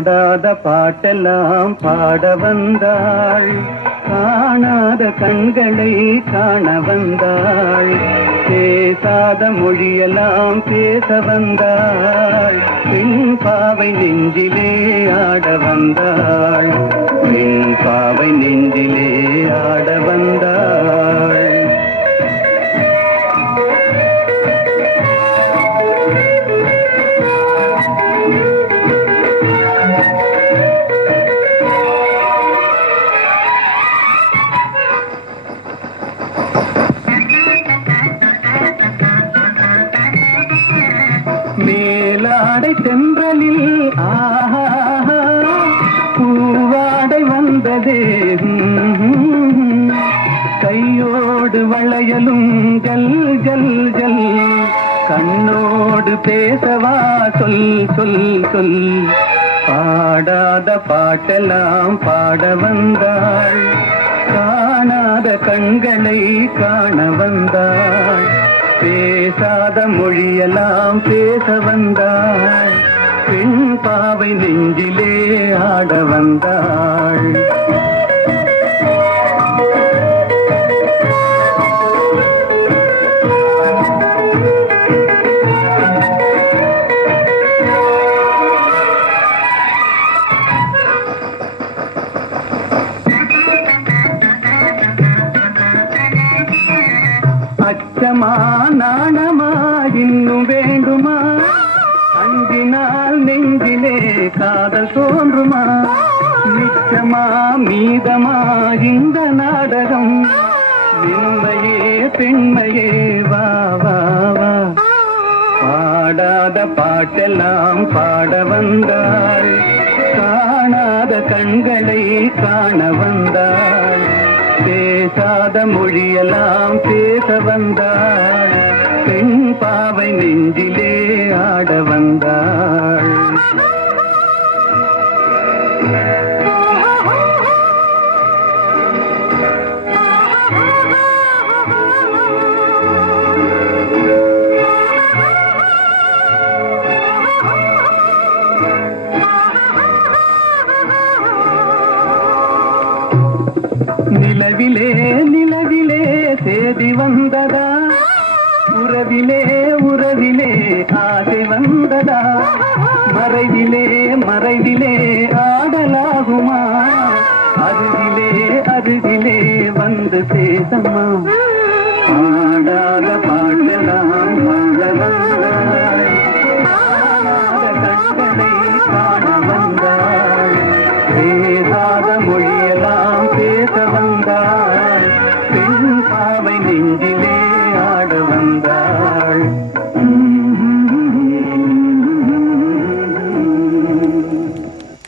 பாடாத பாட்டெல்லாம் பாட வந்தாள், காணாத கண்களை காண வந்தாள், பேசாத மொழியெல்லாம் பேச வந்தாள், பெண் பாவை நெஞ்சிலே ஆட வந்தாள், பெண் பாவை நெஞ்சிலே ஆட வந்தாள். மேலாடை தென்றலில் ஆஹா பூவாடை வந்ததே, கையோடு வளையலும் ஜல் ஜல் ஜல், கண்ணோடு பேசவா சொல் சொல் சொல், பாடாத பாட்டெல்லாம் பாட வந்தாள், காணாத கண்களை காண வந்தாள், பேசாத மொழியெல்லாம் பேச வந்தாள், பெண் பாவை நெஞ்சிலே ஆட வந்தாள். அச்சமா நாணமா இன்னும் வேண்டுமா, அஞ்சினால் நெஞ்சிலே காதல் தோன்றுமா, நிச்சமா மீதமா இந்த நாடகம், மென்மையே பெண்மையே வா வா வா, பாடாத பாட்டெல்லாம் பாட வந்தாள், காணாத கண்களை காண வந்தாள், பேசாத மொழியெல்லாம் பேச வந்தாள், பெண் பாவை நெஞ்சிலே ஆட வந்தாள். நிலவிலே நிலவிலே சேதி வந்ததா, உறவிலே உறவிலே ஆசை வந்ததா, மறைவிலே மறைவிலே